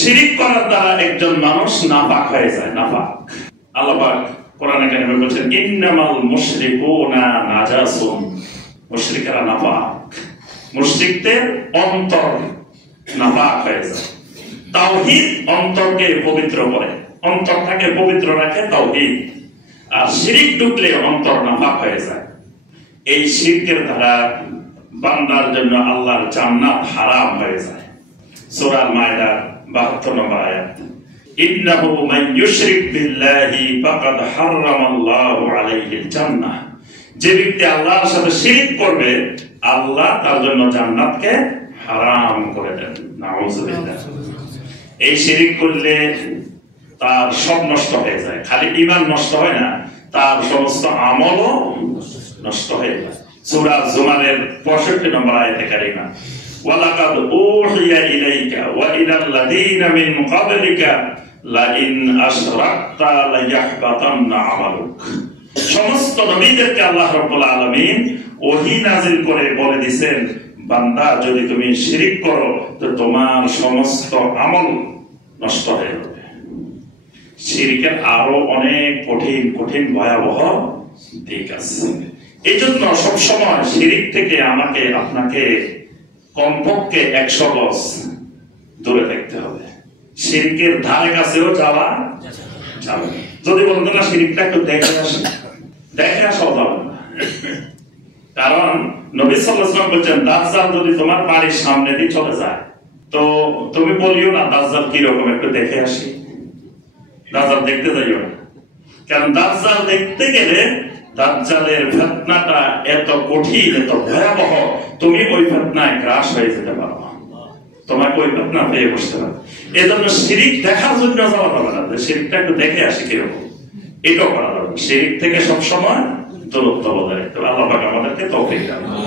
শিরিক করার দ্বারা একজন মানুষ নাপাক হয়ে যায়, নাপাক। আল্লাহ পাক কোরআনে কারিমে বলেছেন ইন্নামাল মুশরিকুনা নাজাসুন, মুশরিকরা নাপাক। মুশরিকদের অন্তর নাপাক হয়ে যায়। তাওহীদ অন্তরকে পবিত্র করে, অন্তরটাকে পবিত্র রাখে তাওহীদ। আর শিরিক ঢুকলে অন্তর নাপাক হয়ে যায়। এই শিরকের দ্বারা বান্দার জন্য আল্লাহর জান্নাত হারাম হয়ে যায়। সূরা মায়দা 72 নম্বর আয়াত, ইন্নাহু মান ইউশরিক বিল্লাহি ফাকাদ হারামাল্লাহু আলাইহিল জান্নাহ। যে ব্যক্তি আল্লাহর সাথে শিরক করবে আল্লাহ তার জন্য জান্নাতকে হারাম করে দেন। নাউযুবিল্লাহ। এই শিরক করলে তার সব নষ্ট হয়ে যায়। খালি ঈমান নষ্ট হয় না, তার সমস্ত আমলও নষ্ট হয়ে যায়। সূরা জুমারের 65 নম্বর আয়াতে কারিমা, ওয়ালাকাদ উহিয়া ইলাইকা ওয়া ইলাল লাযিনা মিন ক্বাবলিকা লাইন আশরাকতা লায়াহবাতান্না আমালুক। সমস্ত নবীদেরকে আল্লাহ রাব্বুল আলামিন ওহী নাযিল করে বলে দিয়েছেন, বান্দা যদি তুমি শিরক করো তো তোমার সমস্ত আমল নষ্ট হয়ে যাবে। শিরকের আরো অনেক কঠিন কঠিন ভয়াবহ দিক আছে। এই জন্য সবসময় শিরিক থেকে আমাকে আপনাকে কমপক্ষে 100 গজ দূরে থাকতে হবে। শিরকের ধারে কাছেও যাওয়া যাবে না। যদি বলতো না শিরিকটা একটু দেখে আসাও যাবে না। কারণ নবী সাল্লাল্লাহু আলাইহি ওয়াসাল্লাম বলেছেন দাজ্জাল যদি তোমার বাড়ির সামনে দিয়ে চলে যায় তো তুমি বলিও না দাজ্জাল কি রকম, একটু দেখে আসি। দাজ্জাল দেখতে যাইও না, কারণ দাজ্জাল দেখতে গেলে দাজ্জালের ফিতনাটা এত কঠিন, এত ভয়াবহ, তুমি ওই ফিতনায় গ্রাস হয়ে যেতে পারো, তোমাকে ওই ফিতনা পেয়ে বসতে পারো। এজন্য শিরিক দেখার জন্য যাওয়া যাবে না, শিরিকটা একটু দেখে আসি কিরকম, এটাও করা যাবে। শিরিক থেকে সবসময় দূরত্ব বজায় রাখতে হবে। আল্লাহ পাক আমাদেরকে তৌফিক দান করুন।